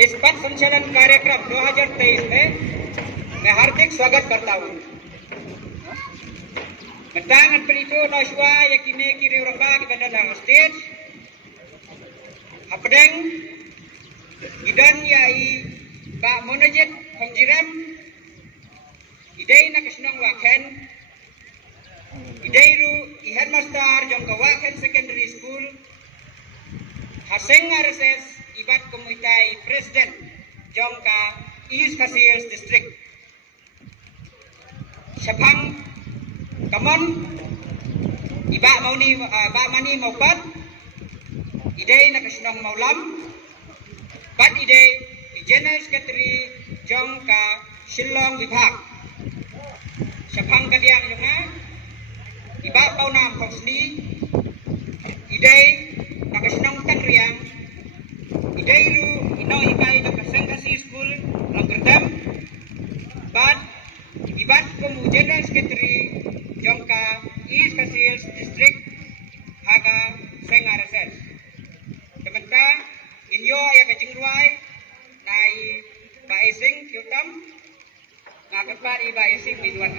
इस पथ संचलन कार्यक्रम 2023 में मैं हार्दिक स्वागत करता हूँ। Mentangan pelito naswa yakime kiri ramba di bandara stage. Apdeng idan yai ba monajet pengjiram idai na kesenang waken idai ru headmaster jong kawaken secondary school haseng RSS ibat komunitai president jong ka East Casillas district. Sepang Kamon iba mauni ba mani maupat idei na kesenang maulam bat idei general secretary jong ka Shillong Vibhag Sepang kadiang jonga iba paunam khosni idei na kesenang tanriang idei ru ino ikai na kasangkasi school langkerdam bat ibat komu general secretary jongka East Casillas district haga seng RSS. Kementa inyo ya kajingruai nai ba esing kyutam ngakat ba iba esing minuan.